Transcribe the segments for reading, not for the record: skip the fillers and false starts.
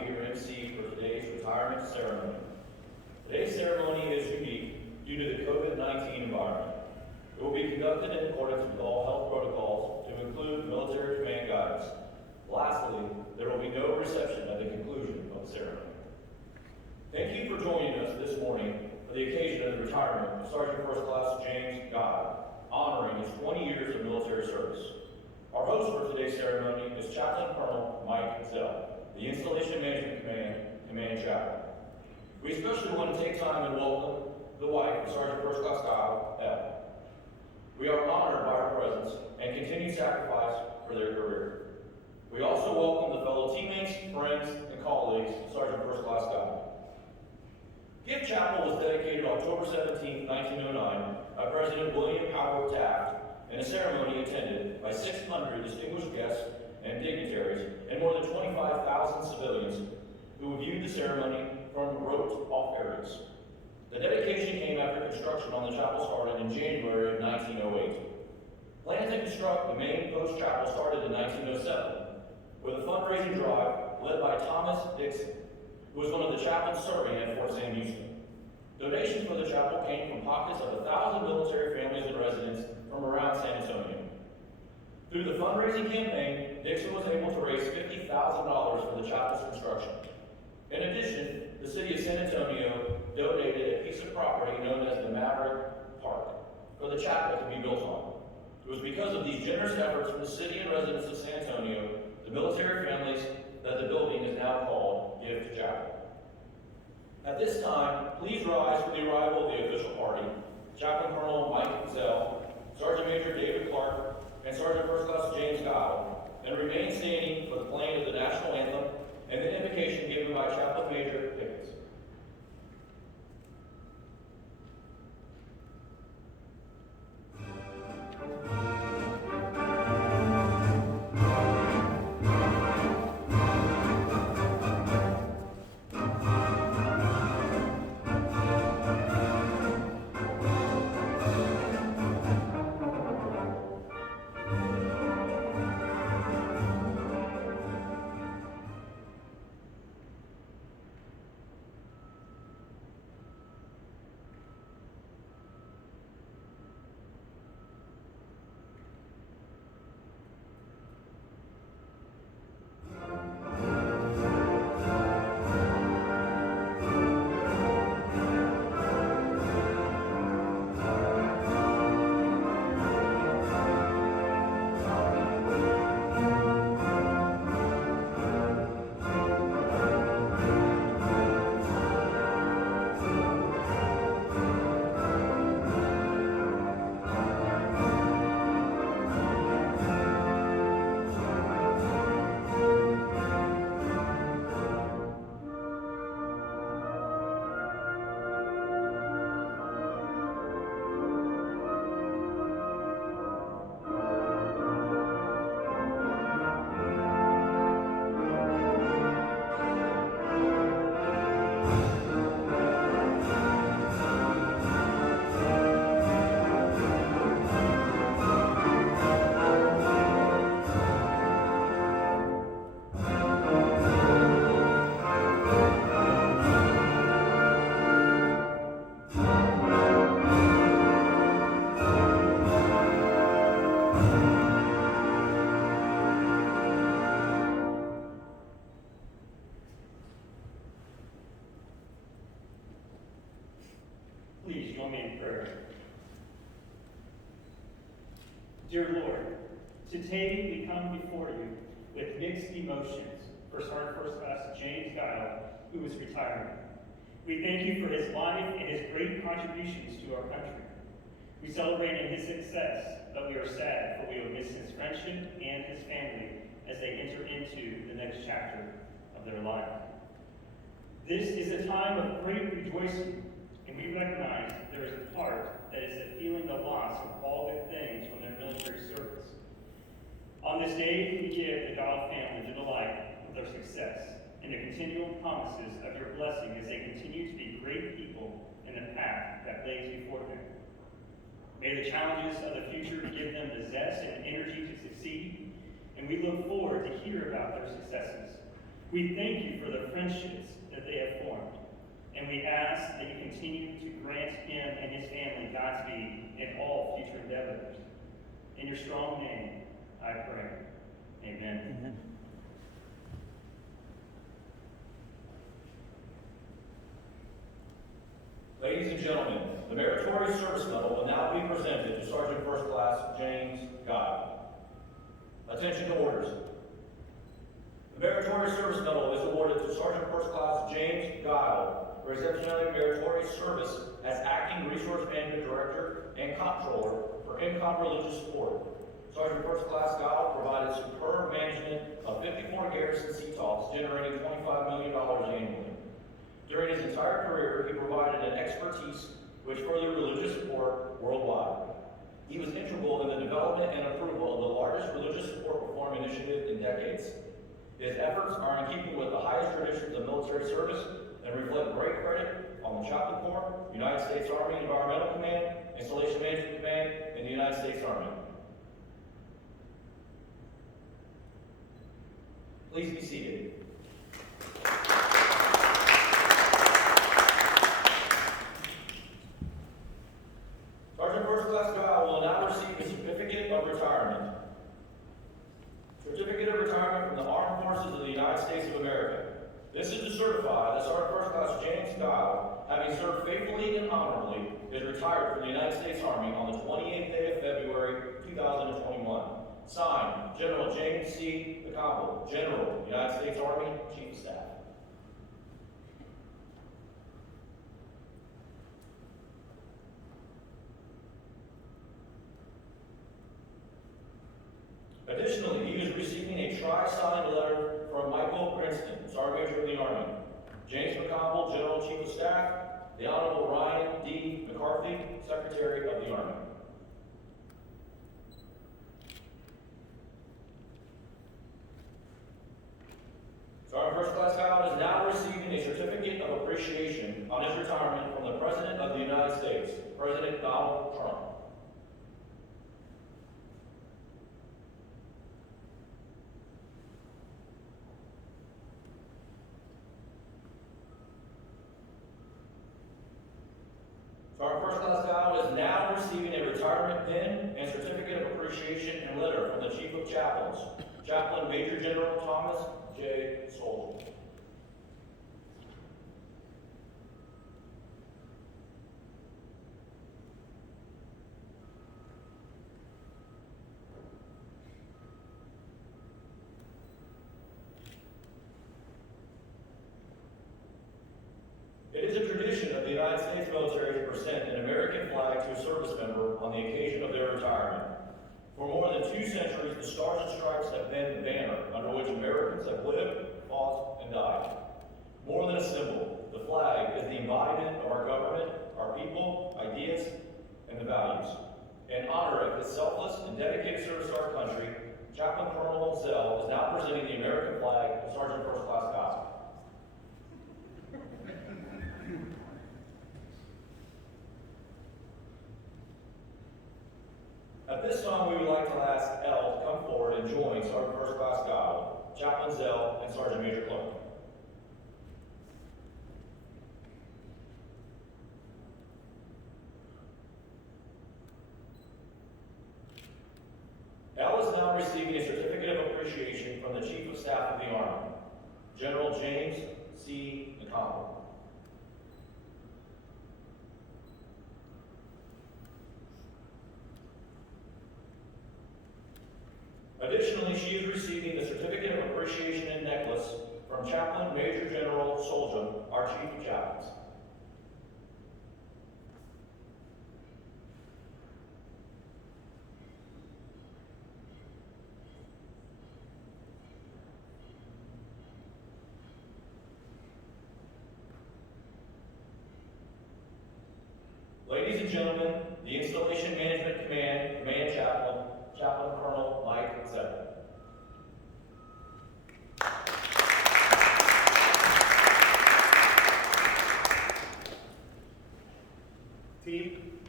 be your MC for today's retirement ceremony. Today's ceremony is unique due to the COVID-19 environment. It will be conducted in accordance with all health protocols to include military command guidance. Lastly, there will be no reception at the conclusion of the ceremony. Thank you for joining us this morning for the occasion of the retirement of Sergeant First Class James Guile, honoring his 20 years of military service. Our host for today's ceremony is Chaplain Colonel Mike Zell, the Installation Management Command Chaplain. We especially want to take time and welcome the wife of Sergeant First Class Guile, Elle. We are honored by her presence and continued sacrifice for their career. We also welcome the fellow teammates, friends, and colleagues of Sergeant First Class Guile. Gift Chapel was dedicated October 17, 1909 by President William Howard Taft in a ceremony attended by 600 distinguished guests and dignitaries and more than 25,000 civilians who viewed the ceremony from roped-off areas. The dedication came after construction on the chapel started in January of 1908. Plans to construct the main post chapel started in 1907 with a fundraising drive led by Thomas Dixon, who was one of the chaplains serving at Fort Sam Houston. Donations for the chapel came from pockets of 1,000 military families and residents from around San Antonio. Through the fundraising campaign, Dixon was able to raise $50,000 for the chapel's construction. In addition, the city of San Antonio donated a piece of property known as the Maverick Park for the chapel to be built on. It was because of these generous efforts from the city and residents of San Antonio, the military families, that the building is now called Gift Chapel. At this time, please rise for the arrival of the official party, Chaplain Colonel Mike Zell, Sergeant Major David Clark, and Sergeant First Class James Guile, and remain standing for the playing of the national anthem and the invocation given by Chaplain Major Pickens. Please join me in prayer. Dear Lord, today we come before you with mixed emotions for Sergeant First Class James Guile, who is retiring. We thank you for his life and his great contributions to our country. We celebrate in his success, but we are sad for we will miss his friendship and his family as they enter into the next chapter of their life. This is a time of great rejoicing, and we recognize there is a part that is the feeling of loss of all good things from their military service. On this day, we give the Guile family the delight of their success and the continual promises of your blessing as they continue to be great people in the path that lays before them. May the challenges of the future give them the zest and energy to succeed, and we look forward to hear about their successes. We thank you for the friendships that they have formed, and we ask that you continue to grant him and his family Godspeed in all future endeavors. In your strong name, I pray. Amen. Amen. Ladies and gentlemen, the Meritorious Service Medal will now be presented to Sergeant First Class James Guile. Attention to orders. The Meritorious Service Medal is awarded to Sergeant First Class James Guile for exemplary meritorious service as Acting Resource Management Director and Comptroller for Income Religious Support. Sergeant First Class Guile provided superb management of 54 garrison CTOFs, generating $25 million annually. During his entire career, he provided an expertise which furthered religious support worldwide. He was integral in the development and approval of the largest religious support reform initiative in decades. His efforts are in keeping with the highest traditions of military service and reflect great credit on the Chaplain Corps, United States Army Environmental Command, Installation Management Command, and the United States Army. Please be seated. Sergeant First Class Guile will now receive a certificate of retirement. Certificate of retirement from the Armed Forces of the United States of America. This is to certify that Sergeant First Class James Guile, having served faithfully and honorably, is retired from the United States Army on the 28th day of February, 2021. Signed, General James C. McConville, General, United States Army, Chief of Staff. Additionally, he is receiving a tri-signed letter from Michael Princeton, Sergeant Major of the Army, James McConville, General Chief of Staff, the Honorable Ryan D. McCarthy, Secretary of the Army. Sergeant First Class Guile is now receiving a certificate of appreciation on his retirement from the President of the United States, President Donald Trump. Sergeant First Class Guile is now receiving a retirement pin and certificate of appreciation and letter from the Chief of Chaplains, Chaplain Major General Thomas J. Soldier. It is a tradition of the United States military to present an American flag to a service member on the occasion of their retirement. For more than 2 centuries, the Stars and Stripes have been the banner under which Americans have lived, fought, and died. More than a symbol, the flag is the embodiment of our government, our people, ideas, and the values. In honor of his selfless and dedicated service to our country, Chaplain Colonel Zell is now presenting the American flag to Sergeant First Class Guile. At this time, we would like to ask Elle to come forward and join Sergeant First Class Guile, Chaplain Zell, and Sergeant Major Clark. Elle is now receiving a certificate of appreciation from the Chief of Staff of the Army, General James C. McConville. Additionally, she is receiving the Certificate of Appreciation and Necklace from Chaplain Major General Soldier, our Chief of Chaplains. Ladies and gentlemen, the Installation Management Command, Command Chaplain, Chaplain Colonel Mike Zepper. Team,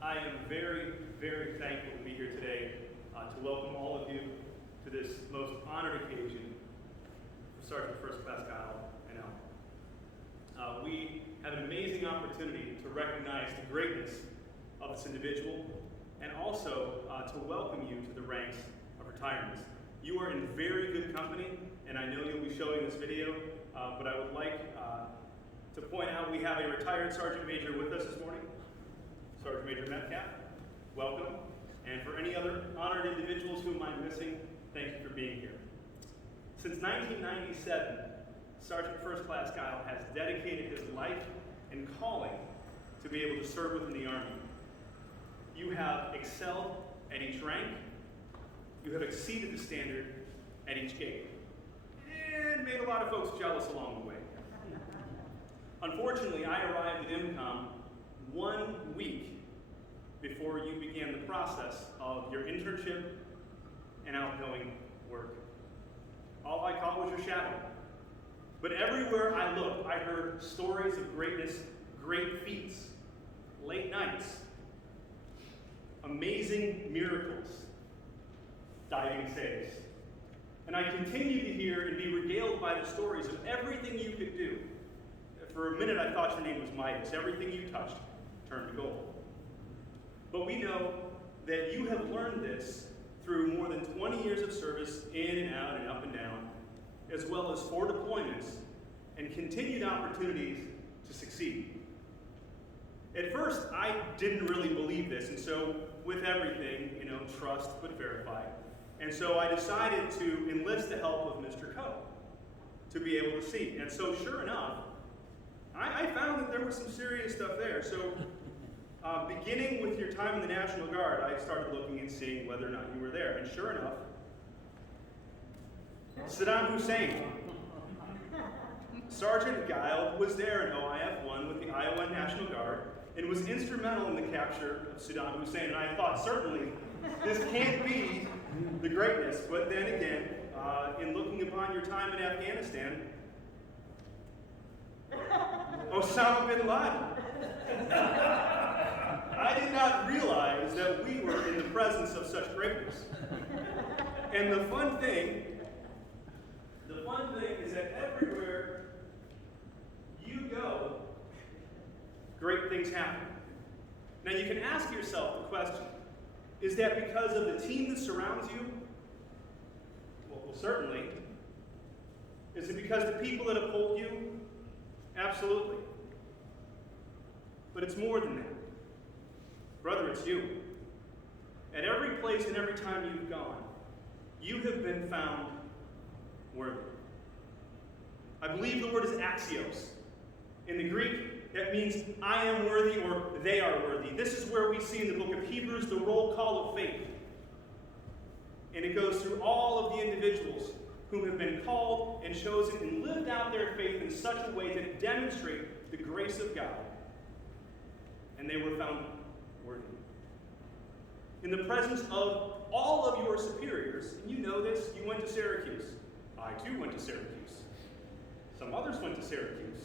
I am very, very thankful to be here today to welcome all of you to this most honored occasion for Sergeant First Class Kyle and Al. We have an amazing opportunity to recognize the greatness of this individual and also to welcome you to the ranks of retirements. You are in very good company, and I know you'll be showing this video, but I would like to point out we have a retired Sergeant Major with us this morning, Sergeant Major Metcalf. Welcome. And for any other honored individuals whom I'm missing, thank you for being here. Since 1997, Sergeant First Class Kyle has dedicated his life and calling to be able to serve within the Army. You have excelled at each rank. You have exceeded the standard at each gate, and made a lot of folks jealous along the way. Unfortunately, I arrived at IMCOM 1 week before you began the process of your internship and outgoing work. All I caught was your shadow. But everywhere I looked, I heard stories of greatness, great feats, late nights, amazing miracles, diving saves. And I continued to hear and be regaled by the stories of everything you could do. For a minute, I thought your name was Midas. Everything you touched turned to gold. But we know that you have learned this through more than 20 years of service in and out and up and down, as well as 4 deployments and continued opportunities to succeed. At first, I didn't really believe this, and so with everything, trust but verify. And so I decided to enlist the help of Mr. Coe to be able to see. And so sure enough, I found that there was some serious stuff there. So beginning with your time in the National Guard, I started looking and seeing whether or not you were there. And sure enough, Saddam Hussein, Sergeant Guile, was there in OIF 1 with the Iowa National Guard and was instrumental in the capture of Saddam Hussein. And I thought, certainly, this can't be the greatness. But then again, in looking upon your time in Afghanistan, Osama bin Laden. I did not realize that we were in the presence of such greatness. And the fun thing is that everywhere you go, great things happen. Now you can ask yourself the question, is that because of the team that surrounds you? Well, certainly. Is it because the people that uphold you? Absolutely. But it's more than that. Brother, it's you. At every place and every time you've gone, you have been found worthy. I believe the word is axios. In the Greek, that means I am worthy or they are worthy. This is where we see in the book of Hebrews the roll call of faith. And it goes through all of the individuals who have been called and chosen and lived out their faith in such a way to demonstrate the grace of God. And they were found worthy. In the presence of all of your superiors, and you know this, you went to Syracuse. I too went to Syracuse. Some others went to Syracuse.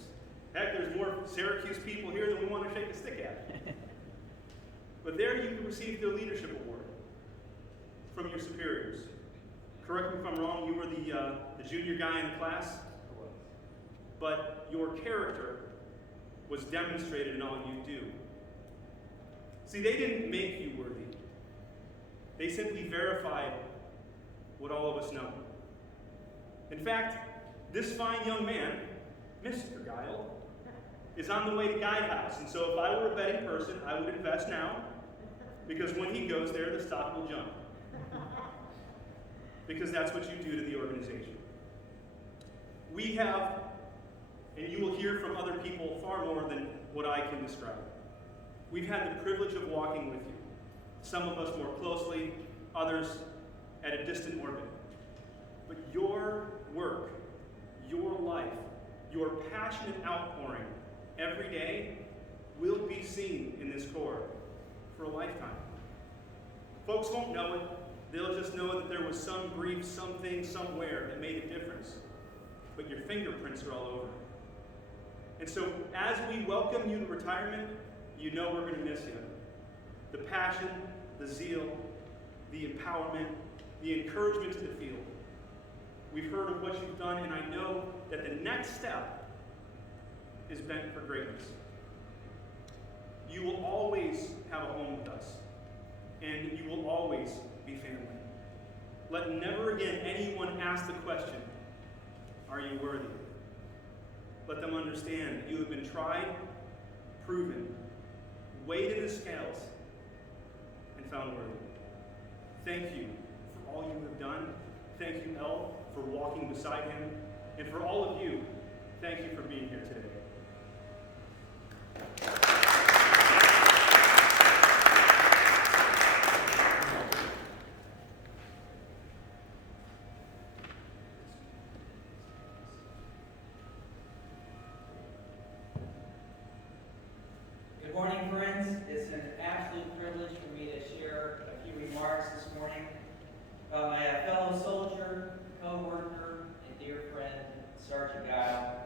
Heck, there's more Syracuse people here than we want to shake a stick at. But there you received the leadership award from your superiors. Correct me if I'm wrong, you were the junior guy in the class. But your character was demonstrated in all you do. See, they didn't make you worthy. They simply verified what all of us know. In fact, this fine young man, Mr. Guile, is on the way to Guidehouse. And so if I were a betting person, I would invest now, because when he goes there, the stock will jump. Because that's what you do to the organization. We have, and you will hear from other people far more than what I can describe. We've had the privilege of walking with you. Some of us more closely, others at a distant orbit. But your work, your life, your passionate outpouring every day will be seen in this Corps for a lifetime. Folks won't know it. They'll just know that there was some brief something somewhere that made a difference. But your fingerprints are all over it. And so as we welcome you to retirement, you know we're going to miss you. The passion, the zeal, the empowerment, the encouragement to the field. We've heard of what you've done, and I know that the next step is bent for greatness. You will always have a home with us, and you will always be family. Let never again anyone ask the question, are you worthy? Let them understand that you have been tried, proven, weighed in the scales, and found worthy. Thank you for all you have done. Thank you, El, for walking beside him. And for all of you, thank you for being here today. Good morning, friends. It's an absolute privilege for me to share a few remarks this morning about my fellow soldier, co-worker, and dear friend, Sergeant Guile.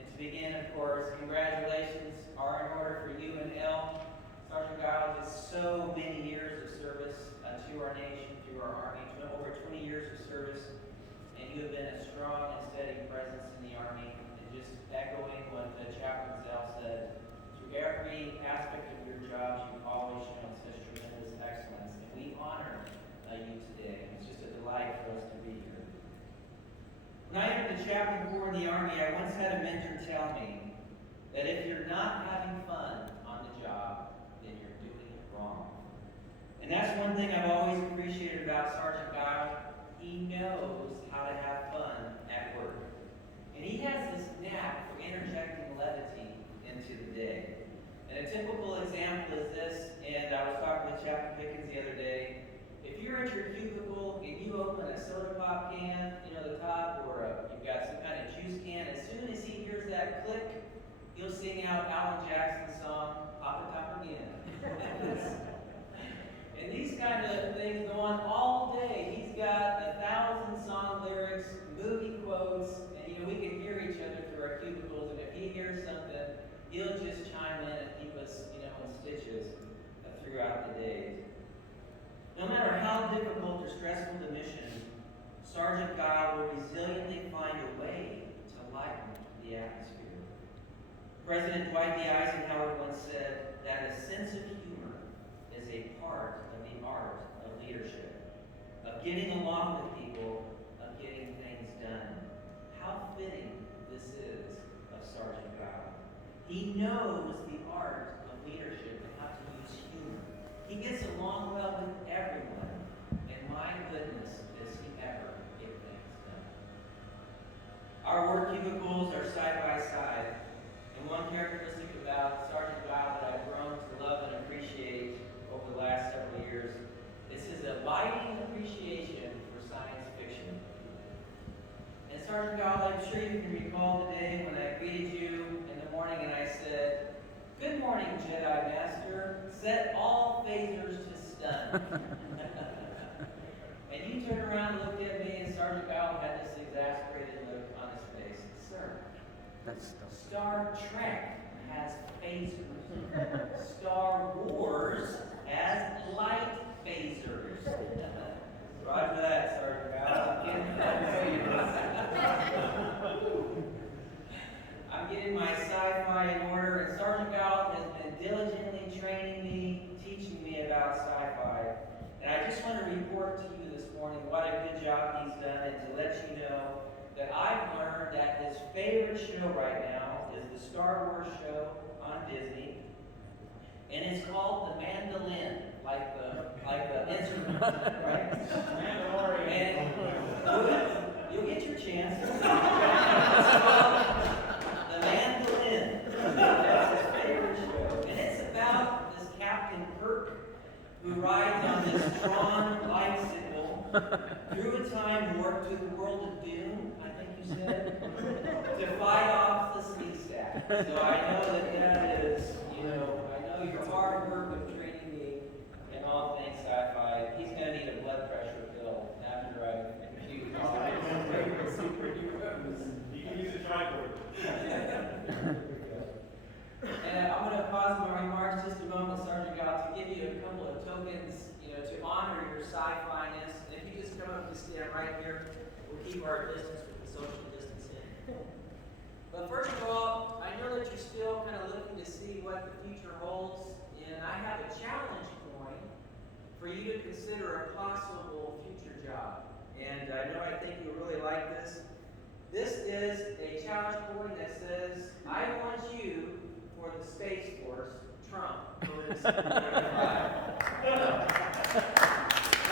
And to begin, of course, congratulations are in order for you and El. Sergeant Guile has so many years of service to our nation, to our Army, over 20 years of service, and you have been a strong and steady presence in the Army. And just echoing what Chaplain Zell said, through every aspect of your jobs, you've always shown such tremendous excellence, and we honor you today. It's just a delight for us to be here. When I entered the chaplain corps in the Army, I once had a mentor tell me that if you're not having fun on the job, then you're doing it wrong. And that's one thing I've always appreciated about Sergeant Guile. He knows how to have fun at work. And he has this knack for interjecting levity into the day. And a typical example is this, and I was talking with Chaplain Pickens the other day. If you're at your cubicle and you open a soda pop can, the top, or you've got some kind of juice can, as soon as he hears that click, he'll sing out Alan Jackson's song, Pop It Top Again. And these kind of things go on all day. He's got 1,000 song lyrics, movie quotes, and we can hear each other through our cubicles, and if he hears something, he'll just chime in and keep us, in stitches throughout the days. No matter how difficult or stressful the mission, Sergeant Guile will resiliently find a way to lighten the atmosphere. President Dwight D. Eisenhower once said that a sense of humor is a part of the art of leadership, of getting along with people, of getting things done. How fitting this is of Sergeant Guile. He knows the art of leadership and how to use humor. He gets along well with everyone, and my goodness, does he ever get things done. Our work cubicles are side by side, and one characteristic about Sergeant Guile that I've grown to love and appreciate over the last several years is his abiding appreciation for science fiction. And Sergeant Guile, I'm sure you can recall the day when I greeted you in the morning and I said, "Good morning, Jedi Master. Set all phasers to stun." And you turned around and looked at me, and Sergeant Guile had this exasperated look on his face. "Sir, Star Trek has phasers. Star Wars has light phasers." Roger that, Sergeant Guile. I'm getting my sci-fi in order, and Sergeant Guile has been diligently training me, teaching me about sci-fi. And I just want to report to you this morning what a good job he's done, and to let you know that I've learned that his favorite show right now is the Star Wars show on Disney, and it's called The Mandolin, like the instrument, right? Mandalorian. And you'll get your chance. It's called The Mandolin. That's his favorite show. And it's about this Captain Kirk who rides on this Tron bicycle through a time warp to the world of Doom, I think you said, to fight off the sneak stack. So I know that is, I know your hard work of training me in all things sci-fi. He's going to need a blood pressure pill after I compute his favorite superheroes. You can use a tricord. And I'm going to pause my remarks just a moment, Sergeant Guile, to give you a couple of tokens, to honor your sci-fi-ness. And if you just come up and stand right here, we're keep our distance with the social distancing. But first of all, I know that you're still kind of looking to see what the future holds, and I have a challenge coin for you to consider a possible future job. And I think you'll really like this. This is a challenge coin that says, I want you for the Space Force, Trump, over this flag.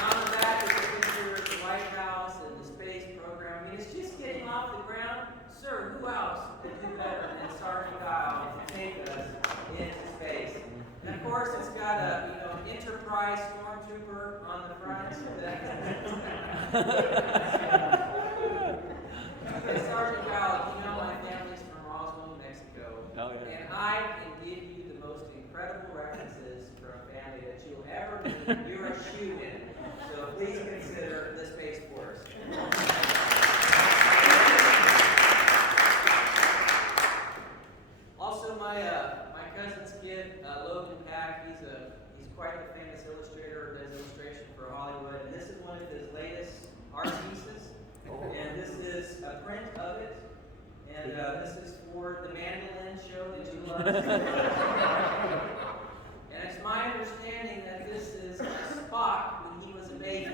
On the back is a picture of the White House and the space program. I mean, it's just getting off the ground. Sir, who else could do better than Sergeant Kyle to take us into space? And of course, it's got a Enterprise stormtrooper on the front. Sergeant Kyle, my family's from Roswell, New Mexico. Oh, yeah. And I can give you the most incredible references from a family that you'll ever meet. You're a shoe-in. So please consider the Space Force. Also, my cousin's kid, Logan Pack, he's quite the famous illustrator, does illustration for Hollywood. And this is one of his latest art pieces. And this is a print of it. And this is for the mandolin show that you love. And it's my understanding that this is Spock when he was a baby.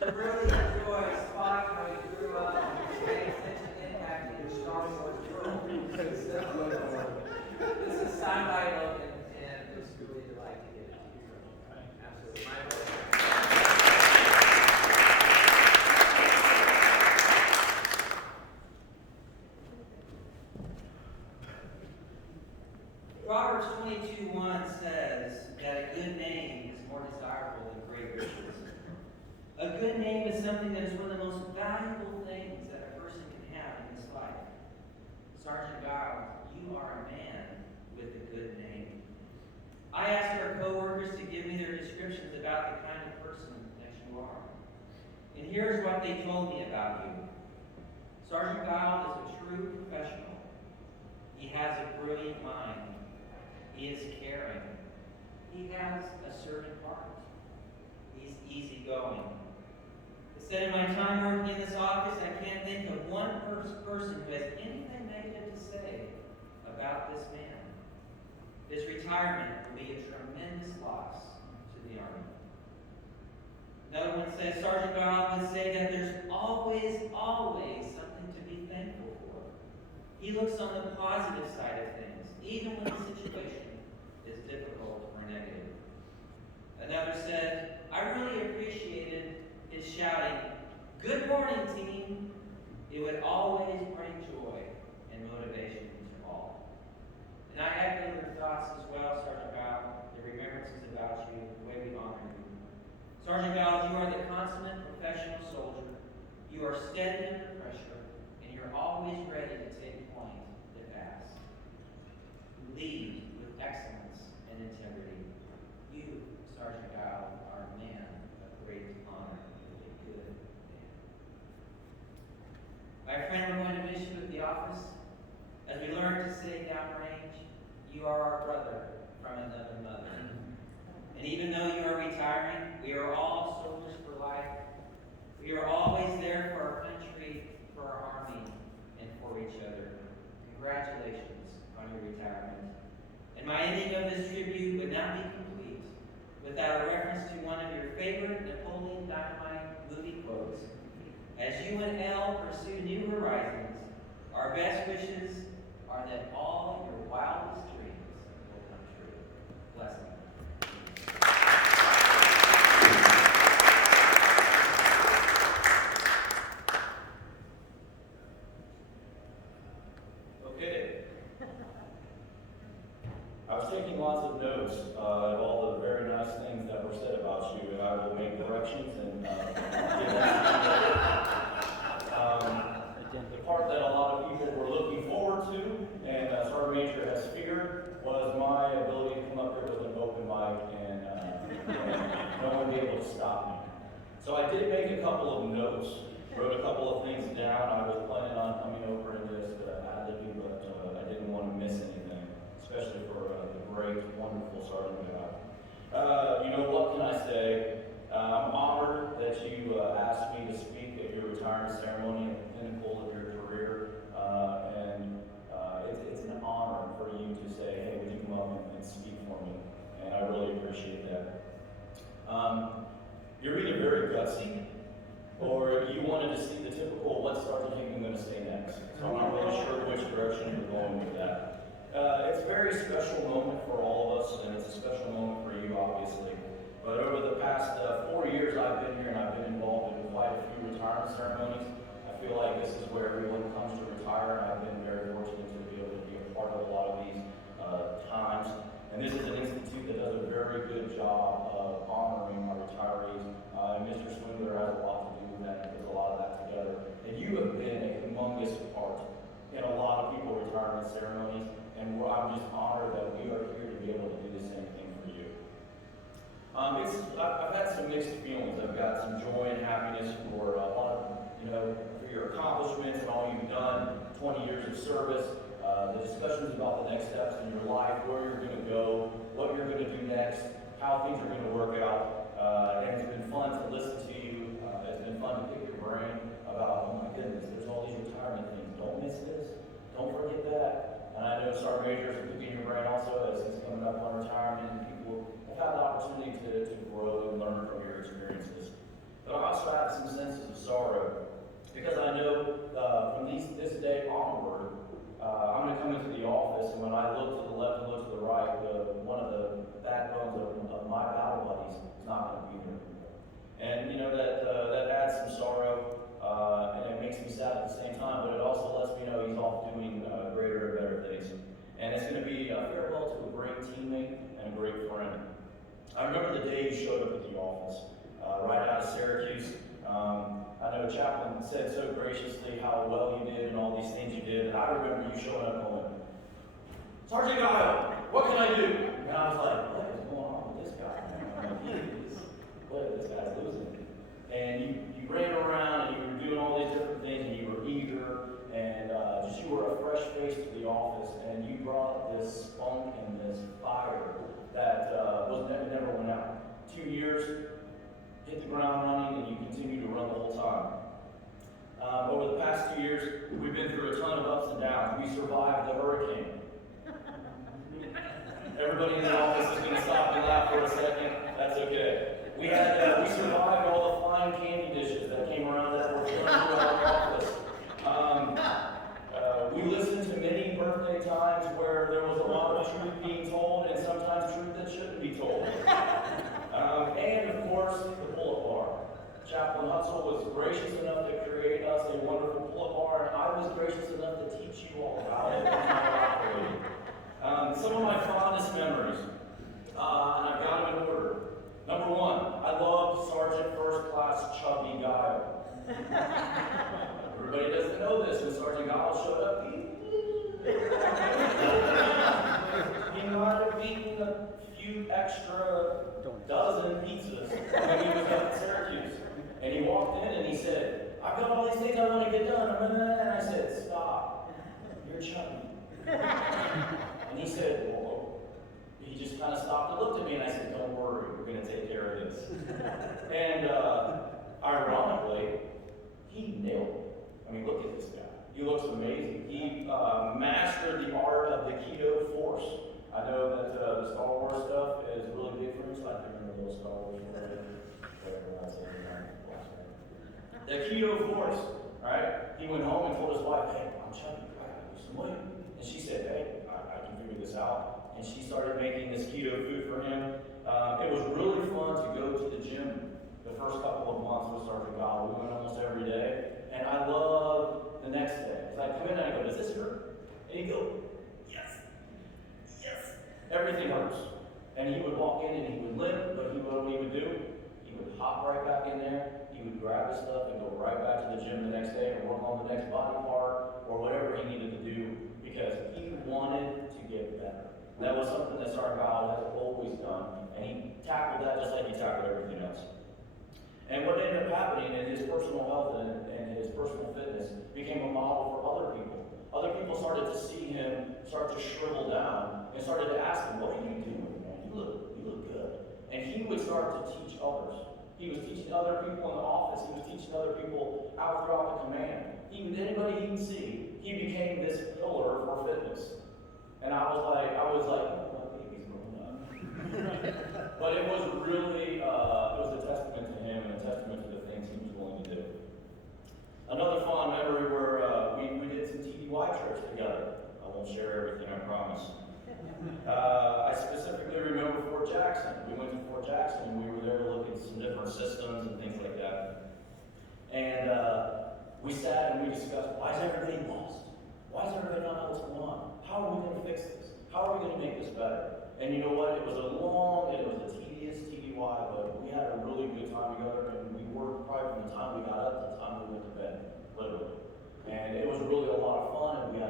To really enjoy Spock, how he grew up, and made such an impact in the Star Wars world. So, this is signed by Logan, and it's really a delight to give it to you. Absolutely. My pleasure. Proverbs 22:1 says that a good name is more desirable than great riches. A good name is something that is one of the most valuable things that a person can have in this life. Sergeant Giles, you are a man with a good name. I asked our co-workers to give me their descriptions about the kind of person that you are. And here's what they told me about you. Sergeant Giles is a true professional. He has a brilliant mind. He is caring. He has a servant heart. He's easygoing. It said in my time working in this office, I can't think of one person who has anything negative to say about this man. His retirement will be a tremendous loss to the Army. Another one says, Sergeant Giles would say that there's always something to be thankful for. He looks on the positive side of things, even when the situation is difficult or negative. Another said, I really appreciated his shouting, "Good morning, team." It would always bring joy and motivation to all. And I echo your thoughts as well, Sergeant Giles, the remembrances about you, the way we honor you. Sergeant Giles, you are the consummate professional soldier. You are steady under pressure, and you're always ready to take point if asked. You lead with excellence and integrity. You, Sergeant Giles, are a man of great honor and a good man. My friend, we're going to miss you at the office. As we learn to say downrange, you are our brother from another mother. And even though you are retiring, we are all soldiers for life. We are always there for our country, for our Army, and for each other. Congratulations on your retirement. And my ending of this tribute would not be complete without a reference to one of your favorite Napoleon Dynamite movie quotes. As you and Elle pursue new horizons, our best wishes are that all your wildest dreams will come true. Blessings. Okay. I was taking lots of notes of all the very nice things that were said about you, and I will make corrections and give the part that a lot of people were looking forward to, and Sergeant Major has feared, was my ability to come up here with an open mic and no one be able to stop me. So I did make a couple of notes, wrote a couple of things down. I was planning on coming over and just ad-libbing, but I didn't want to miss anything, especially for the great, wonderful Sergeant guy. What can I say? I'm honored very special moment for all of us, and it's a special moment for you, obviously. But over the past 4 years I've been here, and I've been involved in quite a few retirement ceremonies. I feel like this is where everyone comes to retire, and I've been very fortunate to be able to be a part of a lot of these times. And this is an institute that does a very good job of honoring our retirees. And Mr. Swindler has a lot to do with that, and puts a lot of that together. And you have been a humongous part in a lot of people's retirement ceremonies, and I'm just honored that we are here to be able to do the same thing for you. I've had some mixed feelings. I've got some joy and happiness for a lot of, for your accomplishments and all you've done, 20 years of service, the discussions about the next steps in your life, where you're going to go, what you're going to do next, how things are going to work out. And it's been fun to listen to you. It's been fun to pick your brain about, oh my goodness, there's all these retirement things. Don't miss this. Don't forget that. And I know Sergeant Majors are picking your brain also as he's coming up on retirement, and people have had the opportunity to grow and learn from your experiences. But I also have some senses of sorrow, because I know from this day onward, I'm going to come into the office, and when I look to the left and look to the right, one of the backbones of my battle buddies is not going to be there anymore. And that adds some sorrow, and it makes me sad at the same time, but it also lets me know he's off doing greater and better things. And it's going to be a farewell to a great teammate and a great friend. I remember the day you showed up at the office, right out of Syracuse. I know Chaplain said so graciously how well you did and all these things you did, and I remember you showing up going, Sergeant Guile, what can I do? And I was like, what is going on with this guy? This guy's losing. And you ran around and you were doing all these different things, and you were eager, and you were a fresh face to the office, and you brought this spunk and this fire that never went out. 2 years, hit the ground running, and you continue to run the whole time. Over the past 2 years, we've been through a ton of ups and downs. We survived the hurricane. Everybody in the office is going to stop and laugh for a second. That's okay. We survived all the flying candy dishes that came around that were thrown through our office. We listened to many birthday times where there was a lot of truth being told, and sometimes truth that shouldn't be told. And of course, the pull-up bar. Chaplain Hutzel was gracious enough to create us a wonderful pull-up bar, and I was gracious enough to teach you all about it and how it operated. Some of my fondest memories, and I've got them in order. Number one, I loved Sergeant First Class Chubby Guile. Everybody doesn't know this. When Sergeant Guile showed up, he might have eaten a few extra dozen pizzas when he was up in Syracuse. And he walked in and he said, I've got all these things I want to get done. And I said, stop. You're chubby. And he said, whoa. He just kind of stopped and looked at me, and I said, don't worry, we're going to take care of this. And ironically, he nailed it. I mean, look at this guy. He looks amazing. He mastered the art of the keto force. I know that the Star Wars stuff is really big for him, so I can remember a little Star Wars for the keto force, right? He went home and told his wife, hey, I'm chubby, I gotta lose some weight. And she said, hey, I can figure this out. And she started making this keto food for him. It was really fun to go to the gym the first couple of months with Sergeant Guile. We went almost every day. And I loved the next day. So I'd come in and I'd go, does this hurt? And he'd go, yes, yes. Everything hurts. And he would walk in and he would limp, but what he would do? He would hop right back in there. He would grab his stuff and go right back to the gym the next day and work on the next body part or whatever he needed to do because he wanted to get better. That was something that Sergeant Guile has always done, and he tackled that just like he tackled everything else. And what ended up happening in his personal health and his personal fitness became a model for other people. Other people started to see him start to shrivel down and started to ask him, what are you doing, man? You look good. And he would start to teach others. He was teaching other people in the office. He was teaching other people out throughout the command. Anybody he would see, he became this pillar for fitness. And I was like, oh, my baby's growing up. But it was really, it was a testament to him and a testament to the things he was willing to do. Another fond memory where we did some TDY trips together. I won't share everything, I promise. We sat and we discussed, why is everybody lost? Why does everybody not know what's going on? How are we going to fix this? How are we going to make this better? And you know what? It was a tedious TDY, but we had a really good time together, and we worked probably from the time we got up to the time we went to bed, literally. And it was really a lot of fun, and we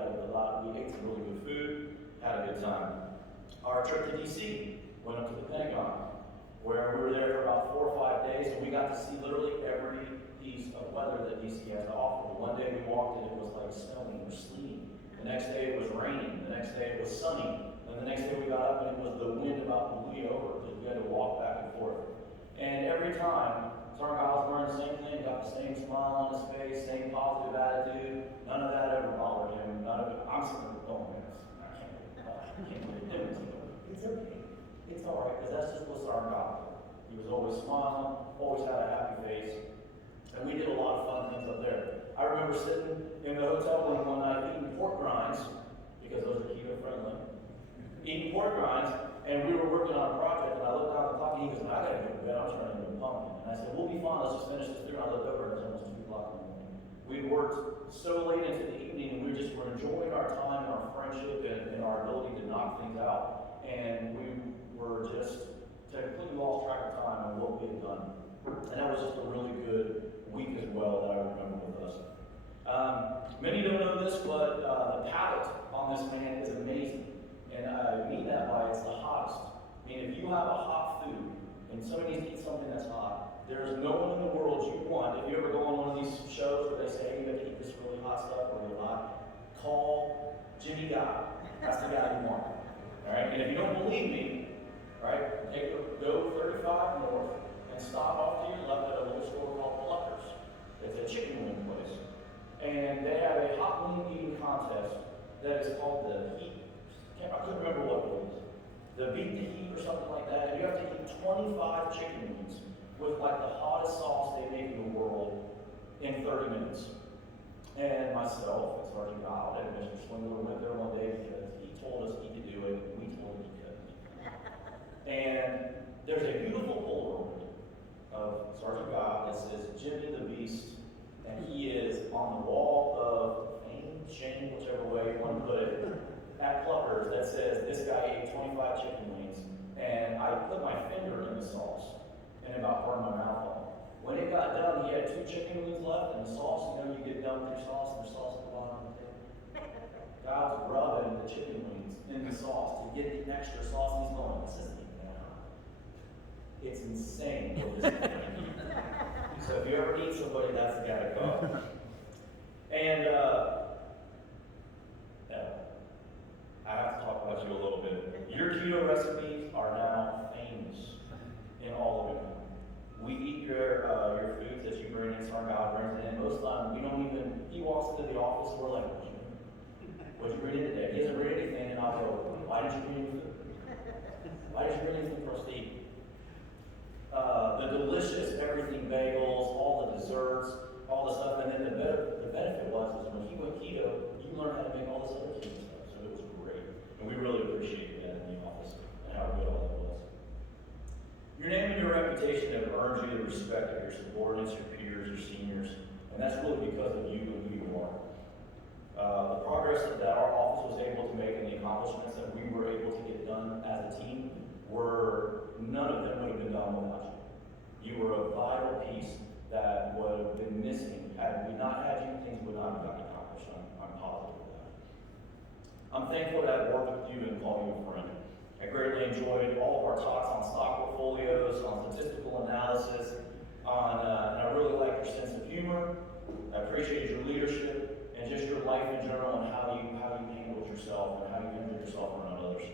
ate some really good food, had a good time. Our trip to DC went up to the Pentagon, where we were there for about 4 or 5 days, and we got to see literally every piece of weather that DC has to offer. One day we walked and it was like snowing or sleeting. The next day it was raining. The next day it was sunny. And the next day we got up and it was the wind about to blew you over because we had to walk back and forth. And every time, Sergeant Giles wearing the same thing, got the same smile on his face, same positive attitude. None of that ever bothered him. None of it. I'm sitting there going, man, I can't believe it. It's okay. It's all right, because that's just what Sergeant Giles did. He was always smiling, always had a happy face. And we did a lot of fun things up there. I remember sitting in the hotel room one night eating pork rinds, because those are keto friendly, eating pork rinds, and we were working on a project, and I looked down at the clock, and he goes, I gotta go to bed, I'm turning into a pumpkin. And I said, we'll be fine, let's just finish this through. And I looked over, and it was almost 2 o'clock in the morning. We worked so late into the evening, and we just were enjoying our time and our friendship and our ability to knock things out. And we were just completely lost track of time and what we had done. And that was just a really good week as well that I remember with us. Many don't know this, but the palate on this man is amazing. And I mean that by it's the hottest. I mean, if you have a hot food and somebody needs to eat something that's hot, there's no one in the world you want. If you ever go on one of these shows where they say, hey, you have to eat this really hot stuff or really hot, call Jimmy Guy. That's the guy you want. All right? And if you don't believe me, right, go 35 north and stop off to your left at a little store called Pluckers. It's a chicken wing place. And they have a hot wing eating contest that is called the Heat. I couldn't remember what it was. The Beat the Heat or something like that. And you have to eat 25 chicken wings with like the hottest sauce they make in the world in 30 minutes. And myself and Sergeant Giles and Mr. Swindler went there one day because he told us he could do it, and we told him he couldn't. And there's a beautiful Polaroid of Sergeant Giles that says Jimmy the Beast, and he is on the wall of fame, shame, whichever way you want to put it, at Pluckers that says this guy ate 25 chicken wings, and I put my finger in the sauce and about burned my mouth off. When it got done, he had 2 chicken wings left, and the sauce, you know, you get done with your sauce, and there's sauce at the bottom of the table. Guy was rubbing the chicken wings in the sauce to get the extra sauce, and he's going, this isn't even that hot. It's insane what this is doing. So if you ever need somebody, that's the guy to call. And I have to talk about you a little bit. Your keto recipes are now famous in all of it. We eat your foods that you bring in, Sergeant God brings it in. Most of the time, we don't even, he walks into the office, we're like, what'd you bring in today? He hasn't bring anything, and I'll go, why did you bring any food? Why did you bring anything for us to eat? The delicious everything bagels, all the desserts, all the stuff, and then the benefit was when he went keto, you learned how to make all this other keto stuff, so it was great. And we really appreciated that in the office and how good all that was. Your name and your reputation have earned you the respect of your subordinates, your peers, your seniors, and that's really because of you and who you are. The progress that our office was able to make and the accomplishments that we were able to get done as a team none of them would have been done without you. You were a vital piece that would have been missing had we not had you. Things would not have gotten accomplished. I'm positive of that. I'm thankful to have worked with you and call you a friend. I greatly enjoyed all of our talks on stock portfolios, on statistical analysis, and I really liked your sense of humor. I appreciated your leadership and just your life in general and how you handled yourself and how you handled yourself around others.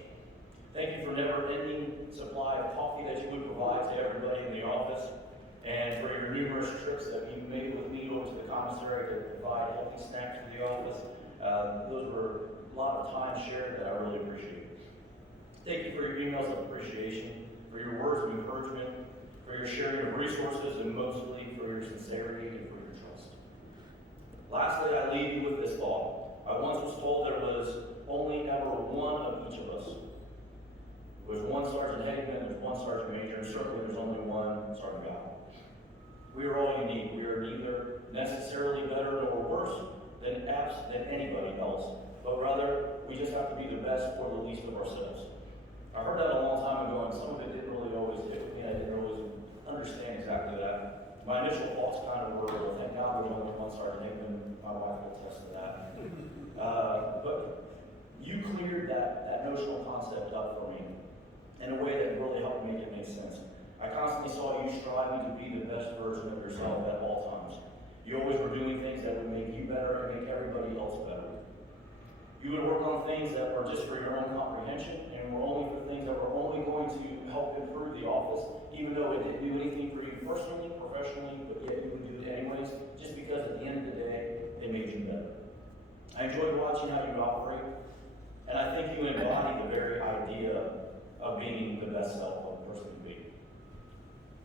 Thank you for never-ending supply of coffee that you would provide to everybody in the office, and for your numerous trips that you made with me over to the commissary to provide healthy snacks for the office. Those were a lot of time shared that I really appreciate. Thank you for your emails of appreciation, for your words of encouragement, for your sharing of resources, and mostly for your sincerity and for your trust. Lastly, I leave you with this thought. I once was told there was only ever one of each of us. There's one Sergeant Hageman, there's one Sergeant Major, and certainly there's only one Sergeant Guy. We are all unique. We are neither necessarily better nor than anybody else, but rather we just have to be the best for the least of ourselves. I heard that a long time ago, and some of it didn't really always hit with me. I didn't always understand exactly that. My initial thoughts kind of were, well, thank God we're the only ones Sergeant Hickman, my wife will attest to that. But you cleared that notional concept up for me in a way that really helped make it make sense. I constantly saw you striving to be the best version of yourself at all times. You always were doing things that would make you better and make everybody else better. You would work on things that were just for your own comprehension and were only for things that were only going to help improve the office, even though it didn't do anything for you personally, professionally, but yet you would do it anyways, just because at the end of the day, they made you better. I enjoyed watching how you operate, and I think you embody the very idea of being the best self of a person can be.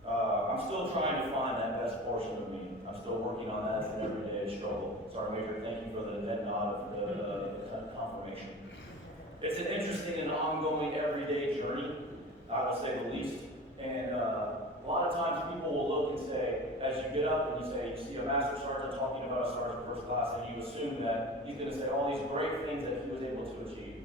I'm still trying to find that best portion of me. I'm still working on that. It's an everyday struggle. Sorry, Major, thank you for the head nod, for the confirmation. It's an interesting and ongoing everyday journey, I will say the least. And a lot of times people will look and say, as you get up and you see a master sergeant talking about a sergeant first class, and you assume that he's going to say all these great things that he was able to achieve.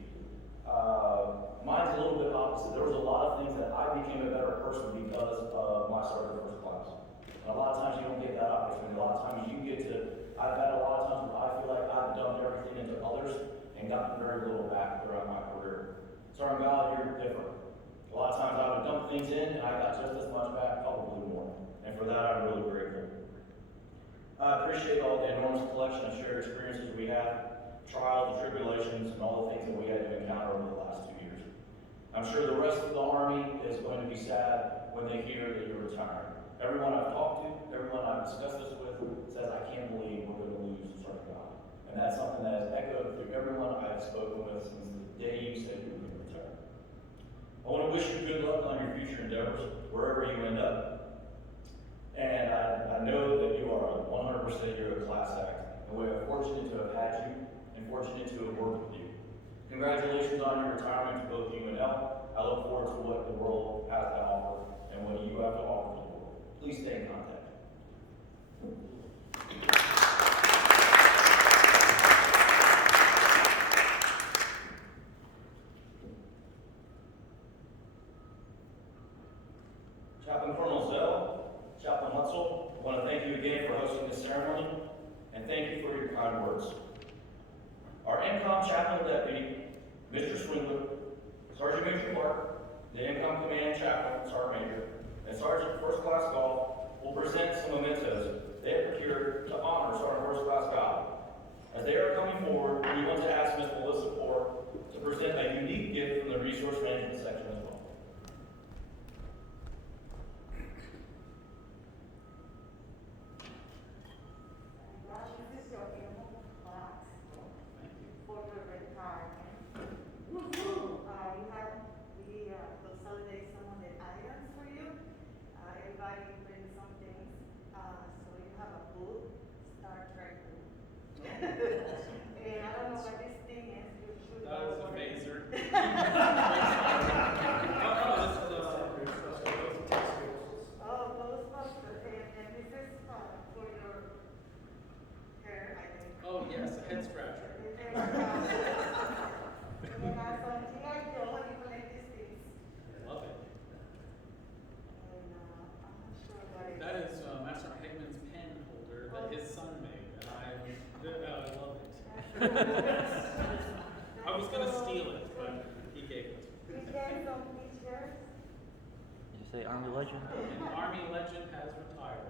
Mine's a little bit opposite. There was a lot of things that I became a better person because of my sergeant first class. And a lot of times you don't get that opportunity. A lot of times you get to, I've had a lot of times where I feel like I've dumped everything into others and gotten very little back throughout my career. Sergeant Gallagher, you're different. A lot of times I would dump things in and I got just as much back, probably more. And for that, I'm really grateful. I appreciate all the enormous collection of shared experiences we have, trials, and tribulations, and all the things that we had to encounter over the last 2 years. I'm sure the rest of the Army is going to be sad when they hear that you're retiring. Everyone I've talked to, everyone I've discussed this with, says, I can't believe we're going to lose Sergeant Gallagher. And that's something that has echoed through everyone I've spoken with since the day you said you were going to retire. I want to wish you good luck on your future endeavors, wherever you end up. And I know that you are 100% you're a class act. And we are fortunate to have had you and fortunate to have worked with you. Congratulations on your retirement to both you and Elle. I look forward to what the world has to offer and what you have to offer to the world. Please stay in contact. Chaplain Colonel Zell, Chaplain Hutzel, I want to thank you again for hosting this ceremony, and thank you for your kind words. Our INCOM Chaplain Deputy, Mr. Swindler, Sergeant Major Clark, the INCOM Command Chaplain, Sergeant Major, and Sergeant First Class Golf will present some mementos they have procured to honor Sergeant First Class Golf. As they are coming forward, we want to ask Ms. Melissa Poor to present a unique gift from the Resource Management section as well. This is your annual box for your retirement. We have consolidated some of the items for you. Everybody brings some things. So you have a book, Star Trek book. And I don't know what this thing is. You should That is a phaser. Oh, Ghostbusters. And this is for your hair, I think. Oh, yes, a head scratcher. Love it. That is Master Hickman's pen holder that his son made, and I love it. I was gonna steal it, but he gave it. Did you say Army Legend? An Army legend has retired.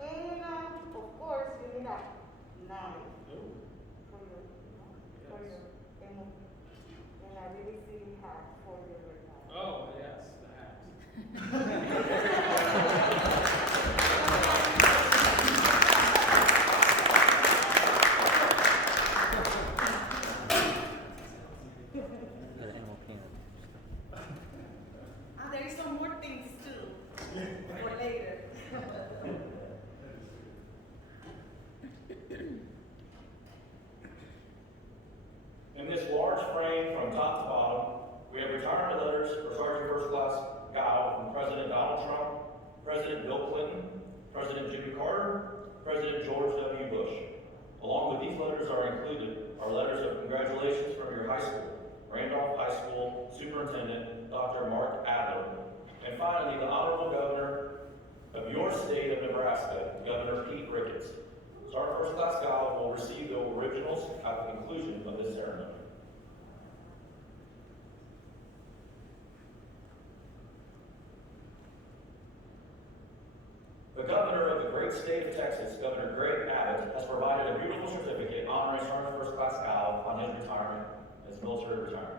And of course, you need a knife Oh, for your yes. ammo. And a really silly hat for your retirement. Oh, yes, the hat. Got an ammo can. There's some more things too for later. In this large frame from top to bottom, we have retirement letters for Sergeant First Class Gow from President Donald Randolph High School Superintendent, Dr. Mark Adler. And finally, the Honorable Governor of your state of Nebraska, Governor Pete Ricketts. Sergeant First Class Guile will receive the originals at the conclusion of this ceremony. The Governor of the great state of Texas, Governor Greg Abbott, has provided a beautiful certificate honoring Sergeant First Class Guile on his retirement, his military retirement.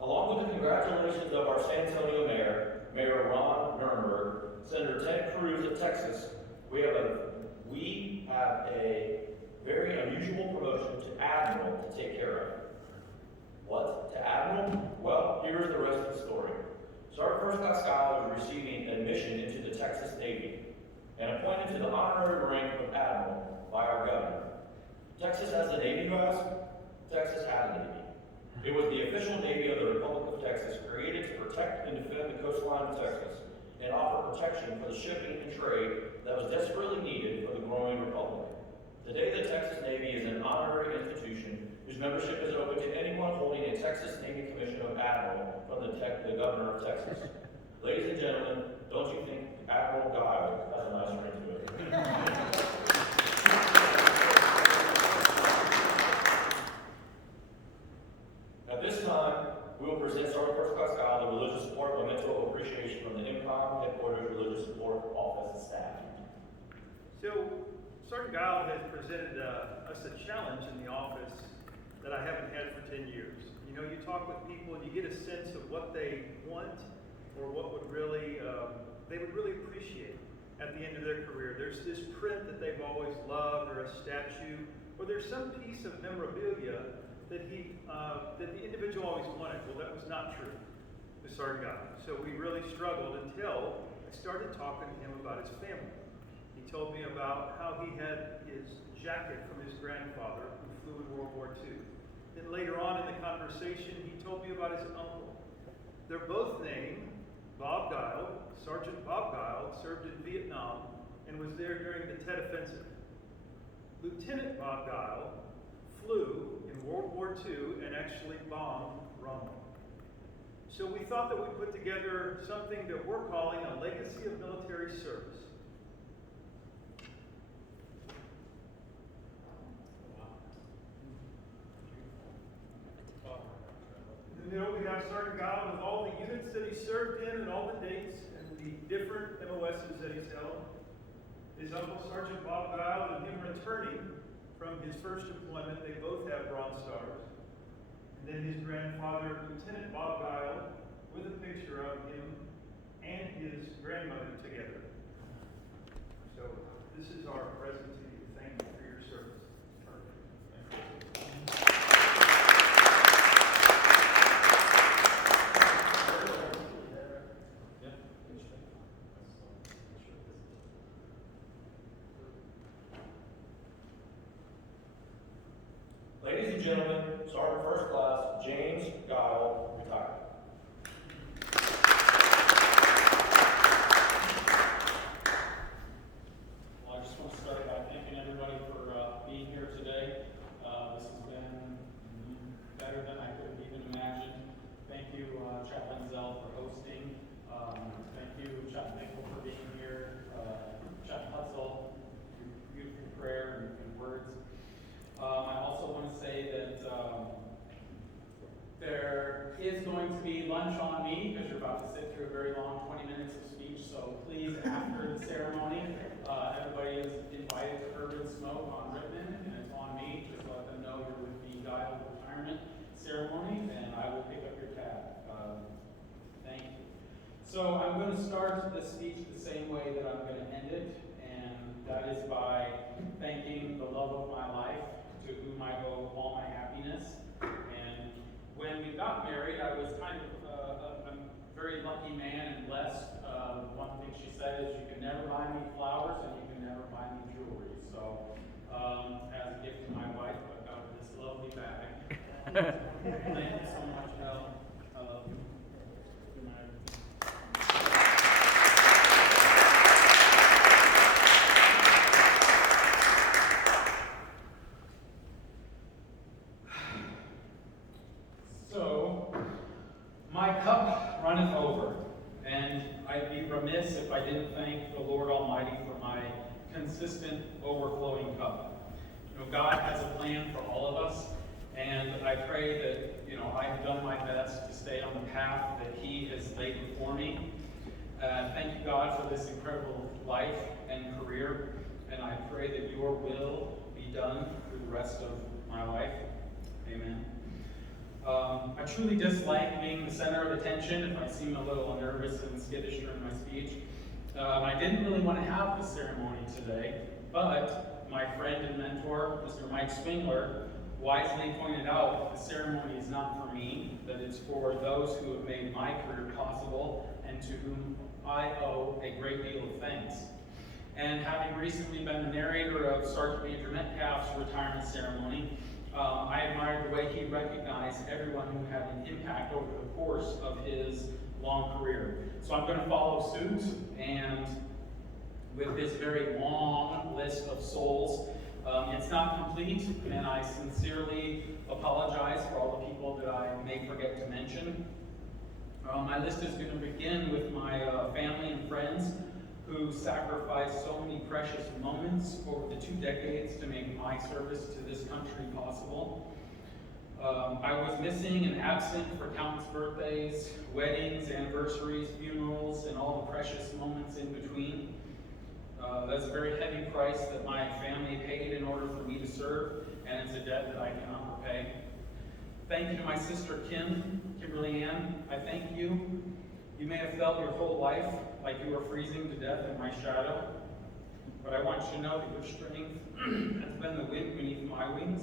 Along with the congratulations of our San Antonio Mayor, Mayor Ron Nurnberg, Senator Ted Cruz of Texas, we have a very unusual promotion to Admiral to take care of. What? To Admiral? Well, here's the rest of the story. Sergeant First Class Guile is receiving admission into the Texas Navy and appointed to the honorary rank of Admiral by our governor. Texas has a Navy, you ask? Texas had a Navy. It was the official Navy of the Republic of Texas, created to protect and defend the coastline of Texas and offer protection for the shipping and trade that was desperately needed for the growing republic. Today, the Texas Navy is an honorary institution whose membership is open to anyone holding a Texas Navy Commission of Admiral from the Governor of Texas. Ladies and gentlemen, don't you think Admiral Guile has a nice ring to it? At this time, we will present Sergeant First Class Guile the religious support memento of appreciation from the IMCOM Headquarters Religious Support Office and staff. So, Sergeant Guile has presented us a challenge in the office that I haven't had for 10 years. You know, you talk with people and you get a sense of what they want or what would really, they would really appreciate at the end of their career. There's this print that they've always loved, or a statue, or there's some piece of memorabilia that the individual always wanted. Well, that was not true with Sergeant Guile. So we really struggled until I started talking to him about his family. He told me about how he had his jacket from his grandfather who flew in World War II. Then later on in the conversation, he told me about his uncle. They're both named Bob Guile. Sergeant Bob Guile served in Vietnam and was there during the Tet Offensive. Lieutenant Bob Guile flew in World War II and actually bombed Rome. So we thought that we'd put together something that we're calling a legacy of military service. In the middle, we have Sergeant Guile with all the units that he served in and all the dates and the different MOSs that he's held. His uncle, Sergeant Bob Guile, and him returning from his first deployment, they both have Bronze Stars. And then his grandfather, Lieutenant Bob Guile, with a picture of him and his grandmother together. So this is our present to you. Thank you for your service. Ladies and gentlemen, Sergeant First Class James Guile, retired. Well, I just want to start by thanking everybody for being here today. This has been better than I could have even imagined. Thank you, Chaplain Zell, for hosting. Thank you, Chaplain Nickel, for being here. Chaplain Hutzel, your beautiful prayer and words. I also want to say that there is going to be lunch on me because you're about to sit through a very long 20 minutes of speech. So please, after the ceremony, everybody is invited to Urban Smoke on Rittman, and it's on me. Just let them know you're with the Guile retirement ceremony, and I will pick up your tab. Thank you. So I'm going to start the speech the same way that I'm going to end it, and that is by thanking the love of my life, to whom I owe all my happiness. And when we got married, I was kind of a very lucky man and blessed. One thing she said is, you can never buy me flowers and you can never buy me jewelry. So as a gift to my wife, I got this lovely bag. Thank you so much, Elle. remiss if I didn't thank the Lord Almighty for my consistent overflowing cup. God has a plan for all of us, and I pray that, I have done my best to stay on the path that He has laid before me. Thank you, God, for this incredible life and career, and I pray that your will be done through the rest of my life. Amen. I truly dislike being the center of attention if I seem a little nervous and skittish during my speech. I didn't really want to have the ceremony today, but my friend and mentor, Mr. Mike Swingler, wisely pointed out the ceremony is not for me, that it's for those who have made my career possible and to whom I owe a great deal of thanks. And having recently been the narrator of Sergeant Major Metcalf's retirement ceremony, I admired the way he recognized everyone who had an impact over the course of his long career. So I'm going to follow suit, and with this very long list of souls, it's not complete, and I sincerely apologize for all the people that I may forget to mention. My list is going to begin with my family and friends who sacrificed so many precious moments over the 2 decades to make my service to this country possible. I was missing and absent for countless birthdays, weddings, anniversaries, funerals, and all the precious moments in between. That's a very heavy price that my family paid in order for me to serve, and it's a debt that I cannot repay. Thank you to my sister Kimberly Ann. I thank you. You may have felt your whole life like you were freezing to death in my shadow, but I want you to know that your strength has been the wind beneath my wings.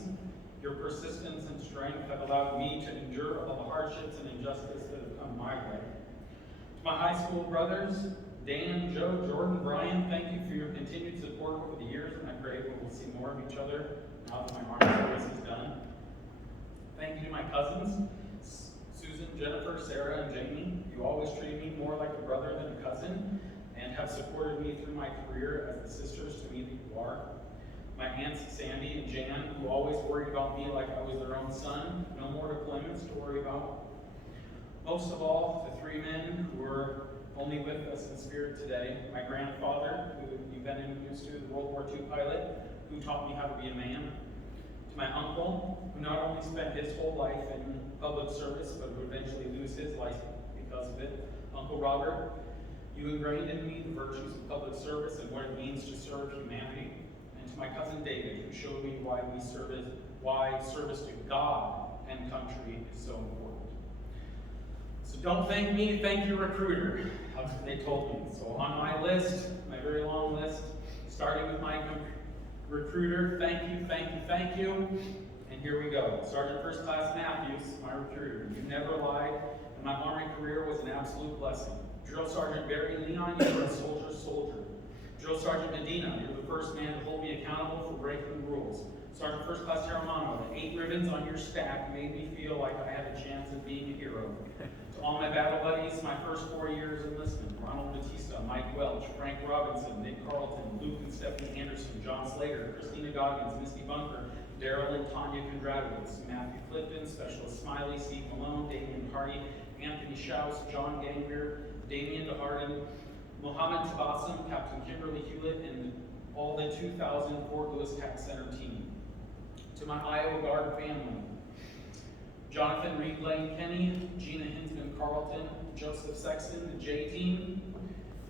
Your persistence and strength have allowed me to endure all the hardships and injustice that have come my way. To my high school brothers, Dan, Joe, Jordan, Brian, thank you for your continued support over the years, and I pray we will see more of each other now that my Army service is done. Thank you to my cousins, Susan, Jennifer, Sarah, and Jamie. You always treated me more like a brother than a cousin, and have supported me through my career as the sisters to me that you are. My aunts, Sandy and Jan, who always worried about me like I was their own son. No more deployments to worry about. Most of all, the 3 men who were only with us in spirit today. My grandfather, who you've been introduced to, the World War II pilot, who taught me how to be a man. To my uncle, who not only spent his whole life in public service, but would eventually lose his life because of it. Uncle Robert, you ingrained in me the virtues of public service and what it means to serve humanity. And to my cousin David, who showed me why service to God and country is so important. So don't thank me, thank your recruiter. That's what they told me. So on my list, my very long list, starting with my recruiter, thank you, thank you, thank you. And here we go. Sergeant First Class Matthews, my recruiter. You never lied, and my Army career was an absolute blessing. Drill Sergeant Barry Leon, you're a soldier's soldier. Drill Sergeant Medina, you're the first man to hold me accountable for breaking the rules. Sergeant First Class Terramano, the 8 ribbons on your stack made me feel like I had a chance of being a hero. To all my battle buddies, my first 4 years enlistment, Ronald Batista, Mike Welch, Frank Robinson, Nick Carlton, Luke and Stephanie Anderson, John Slater, Christina Goggins, Misty Bunker, Daryl and Tanya Kondratowicz, Matthew Clifton, Specialist Smiley, Steve Malone, Damian Hardy, Anthony Schaus, John Gangweir, Damian DeHarden, Mohammed Tabassum, Captain Kimberly Hewlett, and all the 2000 Fort Lewis Tech Center team. To my Iowa Guard family, Jonathan Reed Lane Kenny, Gina Hinsman Carlton, Joseph Sexton, the J team.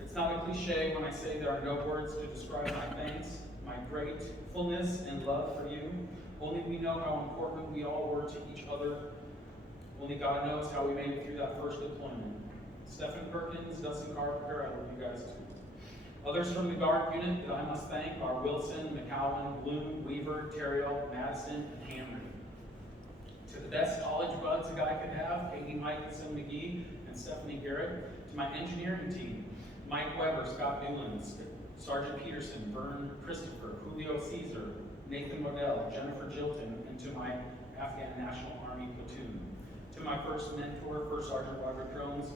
It's not a cliche when I say there are no words to describe my thanks, my gratefulness and love for you. Only we know how important we all were to each other. Only God knows how we made it through that first deployment. Stephen Perkins, Dustin Carpenter, I love you guys too. Others from the Guard unit that I must thank are Wilson, McCowan, Bloom, Weaver, Terriell, Madison, and Henry. To the best college buds a guy could have, Katie Michelson McGee and Stephanie Garrett. To my engineering team, Mike Weber, Scott Newlands, Sergeant Peterson, Vern Christopher, Julio Caesar, Nathan Modell, Jennifer Jilton, and to my Afghan National Army platoon. To my first mentor, First Sergeant Roger Crones.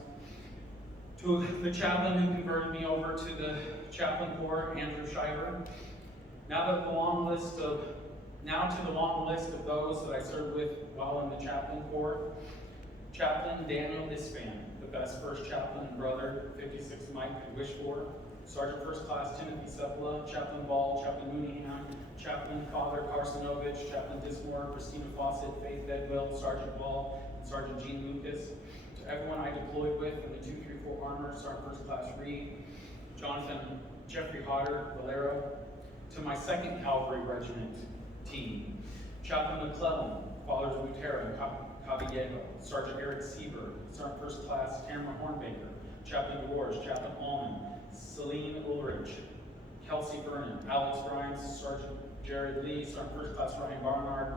To the chaplain who converted me over to the chaplain corps, Andrew Shiver. Now to the long list of those that I served with while in the chaplain corps. Chaplain Daniel Ispan, the best first chaplain and brother 56 Mike could wish for, Sergeant First Class Timothy Sepula, Chaplain Ball, Chaplain Mooneyham, Chaplain Father Carsonovich, Chaplain Dismore, Christina Fawcett, Faith Bedwell, Sergeant Ball, and Sergeant Gene Lucas. To everyone I deployed with in the 234 Armor, Sergeant First Class Reed, Jonathan Jeffrey Hodder, Valero. To my 2nd Cavalry Regiment team, Chaplain McClellan, Fathers Butera and Caballero, Sergeant Eric Sieber, Sergeant First Class Tamara Hornbaker, Chaplain DeWars, Chaplain Allman, Celine Ulrich, Kelsey Vernon, Alex Grimes, Sergeant Jared Lee, Sergeant First Class Ryan Barnard,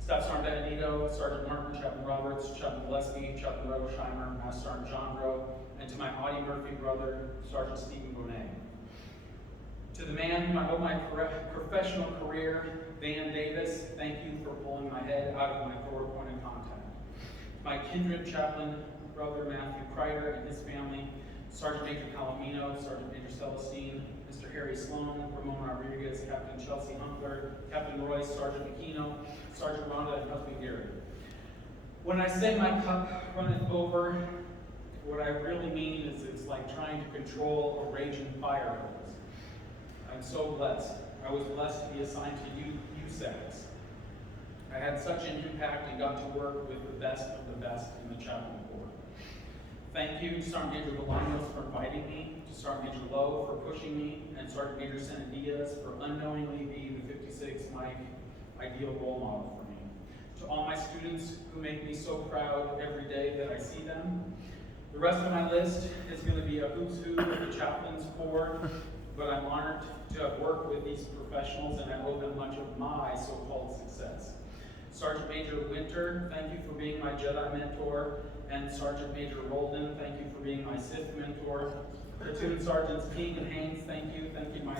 Staff Sergeant Benedito, Sergeant Martin, Chaplain Roberts, Chaplain Gillespie, Chaplain Robosheimer, Master Sergeant John Rowe, and to my Audie Murphy brother, Sergeant Stephen Bonet. To the man whom I owe my professional career, Van Davis, thank you for pulling my head out of my forward point of contact. My kindred chaplain, brother Matthew Kreider and his family, Sergeant Major Palomino, Sergeant Major Celestine, Mr. Harry Sloan, Ramon Rodriguez, Captain Chelsea Hunkler, Captain Royce, Sergeant McKeno, Sergeant Rhonda, and husband Gary. When I say my cup runneth over, what I really mean is it's like trying to control a raging fire hose. I'm so blessed. I was blessed to be assigned to USACs. I had such an impact and got to work with the best of the best in the chaplain corps. Thank you to Sergeant Major Bolaños for inviting me, to Sergeant Major Lowe for pushing me, and Sergeant Major Senadias for unknowingly being the 56 Mike ideal role model for me. To all my students who make me so proud every day that I see them. The rest of my list is going to be a who's who of the chaplains corps, but I'm honored to have worked with these professionals, and I owe them much of my so-called success. Sergeant Major Winter, thank you for being my Jedi mentor, and Sergeant Major Roldan, thank you for being my Sith mentor. Platoon Sergeants King and Haynes, thank you. Thank you, my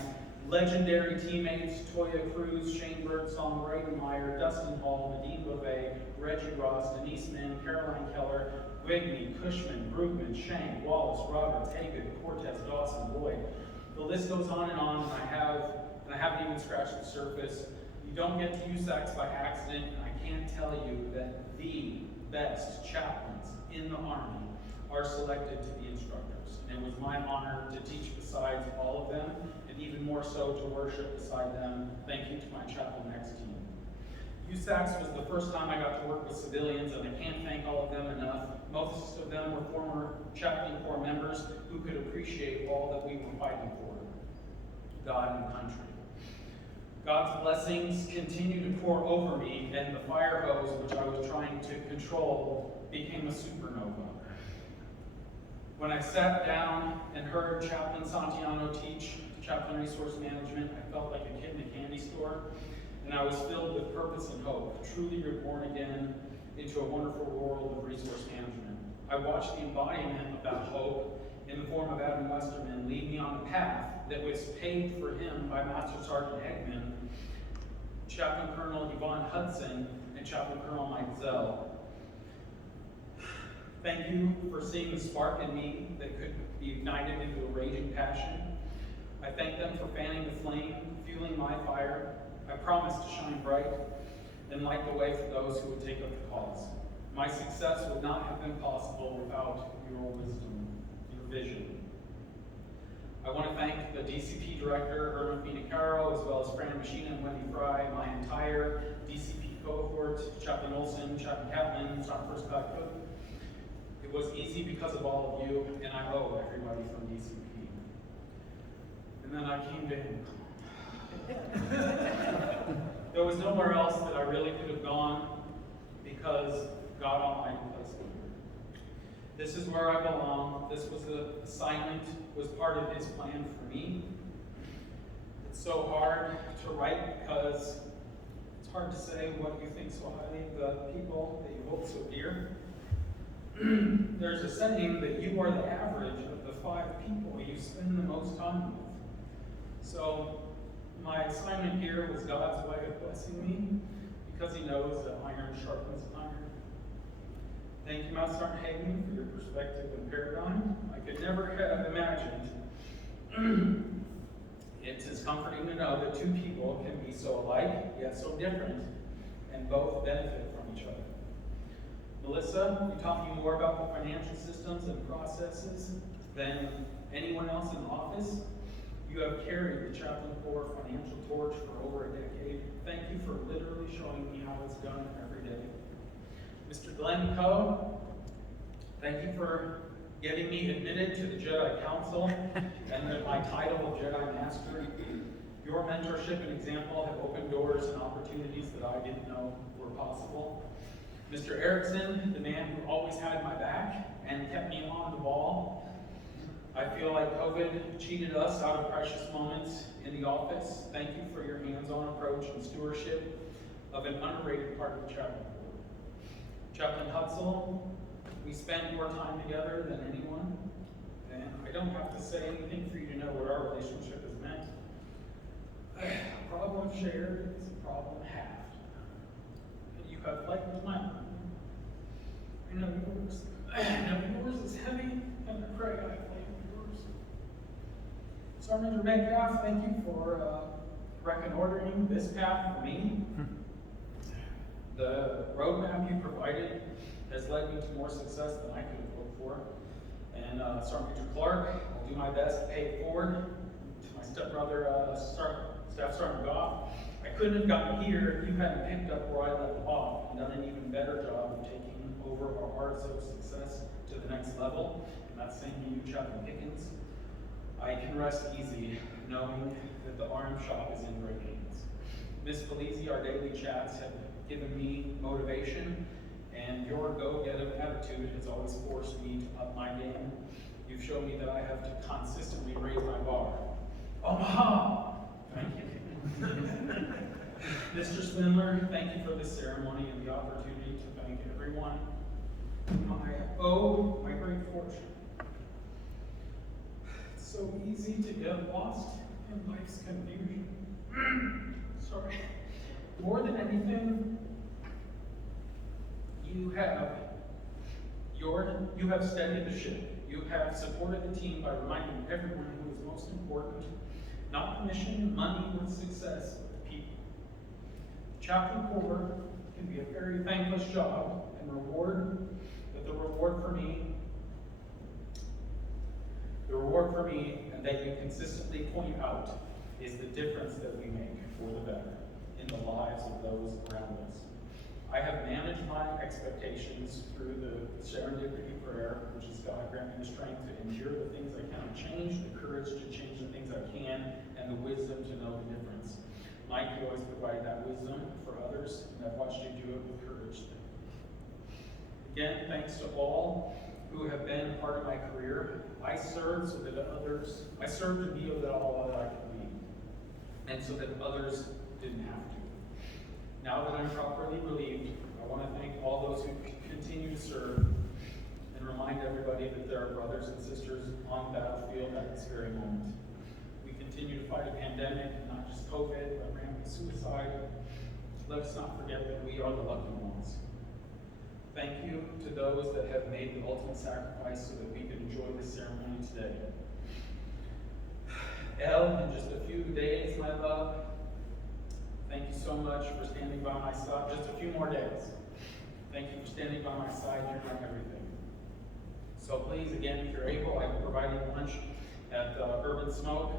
legendary teammates, Toya Cruz, Shane Birdsong, Breitenmeyer, Dustin Hall, Nadine Beauvais, Reggie Ross, Denise Min, Caroline Keller, Wigney, Cushman, Brugman, Shank, Wallace, Roberts, Hagan, Cortez, Dawson, Boyd. The list goes on, and I haven't even scratched the surface. You don't get to USACs by accident, and I can't tell you that the best chaplains in the Army are selected to be instructors. And it was my honor to teach besides all of them, and even more so to worship beside them. Thank you to my Chaplain X team. USACs was the first time I got to work with civilians, and I can't thank all of them enough. Most of them were former chaplain corps members who could appreciate all that we were fighting for, God and country. God's blessings continue to pour over me, and the fire hose which I was trying to control became a supernova. When I sat down and heard Chaplain Santiano teach chaplain resource management, I felt like a kid in a candy store, and I was filled with purpose and hope, truly reborn again into a wonderful world of resource management. I watched the embodiment of that hope in the form of Adam Westerman lead me on a path that was paved for him by Master Sergeant Eggman, Chaplain Colonel Yvonne Hudson, and Chaplain Colonel Mike Zell. Thank you for seeing the spark in me that could be ignited into a raging passion. I thank them for fanning the flame, fueling my fire. I promise to shine bright and light the way for those who would take up the cause. My success would not have been possible without your wisdom, your vision. I want to thank the DCP Director, Irma Finacaro, as well as Fran Machina and Wendy Fry, my entire DCP cohort, Chaplain Olson, Chaplain Catlin, Sergeant First Class Cook. It was easy because of all of you, and I owe everybody from DCP. And then I came to him. There was nowhere else that I really could have gone because God Almighty placed me here. This is where I belong. This was the assignment, was part of His plan for me. It's so hard to write because it's hard to say what you think so highly of the people that you hold so dear. There's a saying that you are the average of the 5 people you spend the most time with. So my assignment here was God's way of blessing me because He knows that iron sharpens iron. Thank you, Master Sergeant Hagen, for your perspective and paradigm. I could never have imagined. It's as comforting to know that 2 people can be so alike, yet so different, and both benefit from each other. Melissa, you taught me more about the financial systems and processes than anyone else in office. You have carried the Chaplain Corps financial torch for over a decade. Thank you for literally showing me how it's done every day. Mr. Glenn Coe, thank you for getting me admitted to the Jedi Council and my title of Jedi Master. Your mentorship and example have opened doors and opportunities that I didn't know were possible. Mr. Erickson, the man who always had my back and kept me on the ball. I feel like COVID cheated us out of precious moments in the office. Thank you for your hands-on approach and stewardship of an underrated part of the Chaplain Corps. Chaplain Hutzel, we spend more time together than anyone, and I don't have to say anything for you to know what our relationship has meant. A problem shared is a problem halved. You have lightened my burden. I know yours is heavy, and I pray I have lightened yours. Sergeant Metcalf, thank you for reconnoitering this path for me. The roadmap you provided has led me to more success than I could have hoped for. And Sergeant Clark, I'll do my best to pay it forward. To my stepbrother, Staff Sergeant Goff, I couldn't have gotten here if you hadn't picked up where I left off and done an even better job of taking over our hearts of success to the next level. And that's same to you, Chaplain Pickens. I can rest easy knowing that the arm shop is in great hands. Miss Felici, our daily chats have given me motivation, and your go-get-em attitude has always forced me to up my game. You've shown me that I have to consistently raise my bar. Omaha! Thank you. Mr. Spindler, thank you for this ceremony and the opportunity to thank everyone I owe my great fortune. It's so easy to get lost in life's confusion. Sorry. More than anything, you have steadied the ship. You have supported the team by reminding everyone who is most important, not the mission, money, or success, but the people. Chaplain Corps can be a very thankless job, and the reward for me, and that you consistently point out, is the difference that we make for the better in the lives of those around us. I have managed my expectations through the serendipity prayer, which is God grant me the strength to endure the things I cannot change, the courage to change the things I can, and the wisdom to know the difference. Mike, you always provide that wisdom for others, and I've watched you do it with courage. Again, thanks to all who have been part of my career. I served to be all that I could be, and so that others didn't have to. Now that I'm properly relieved, I want to thank all those who continue to serve and remind everybody that there are brothers and sisters on the battlefield at this very moment. We continue to fight a pandemic, not just COVID, but rampant suicide. Let us not forget that we are the lucky ones. Thank you to those that have made the ultimate sacrifice so that we can enjoy this ceremony today. Elle, in just a few days, my love, thank you so much for standing by my side. Just a few more days. Thank you for standing by my side during everything. So please, again, if you're able, I'm providing lunch at Urban Smoke.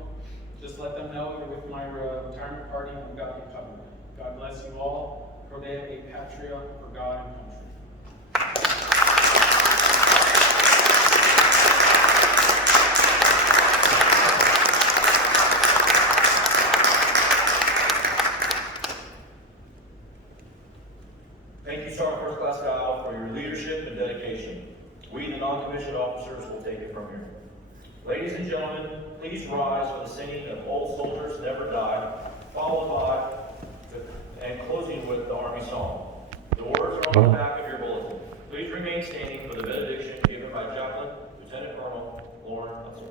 Just let them know you're with my retirement party, and I've got you covered. God bless you all. Prodea et Patria, for God and country. Thank you, Sergeant First Class Kyle, for your leadership and dedication. We, the non-commissioned officers, will take it from here. Ladies and gentlemen, please rise for the singing of Old Soldiers Never Die, followed by and closing with the Army song. The words are on the back of your bulletin. Please remain standing for the benediction given by Chaplain Lieutenant Colonel Lauren Hutzel.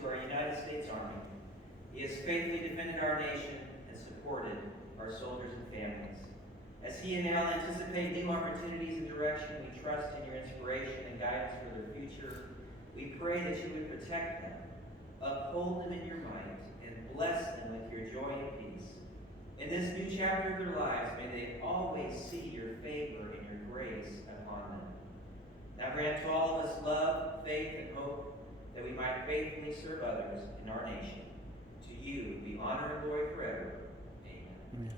to our United States Army. He has faithfully defended our nation and supported our soldiers and families. As he and Al anticipate new opportunities and direction, we trust in your inspiration and guidance for their future. We pray that you would protect them, uphold them in your might, and bless them with your joy and peace. In this new chapter of their lives, may they always see your favor and your grace upon them. Now grant to all of us love, faith, and hope, that we might faithfully serve others in our nation. To you be honor and glory forever. Amen.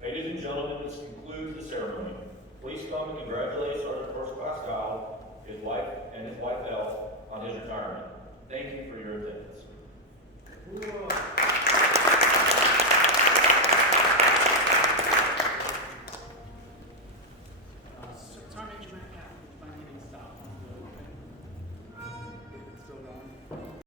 Ladies and gentlemen, this concludes the ceremony. Please come and congratulate Sergeant First Class Kyle, his wife, and his wife Elle on his retirement. Thank you for your attendance.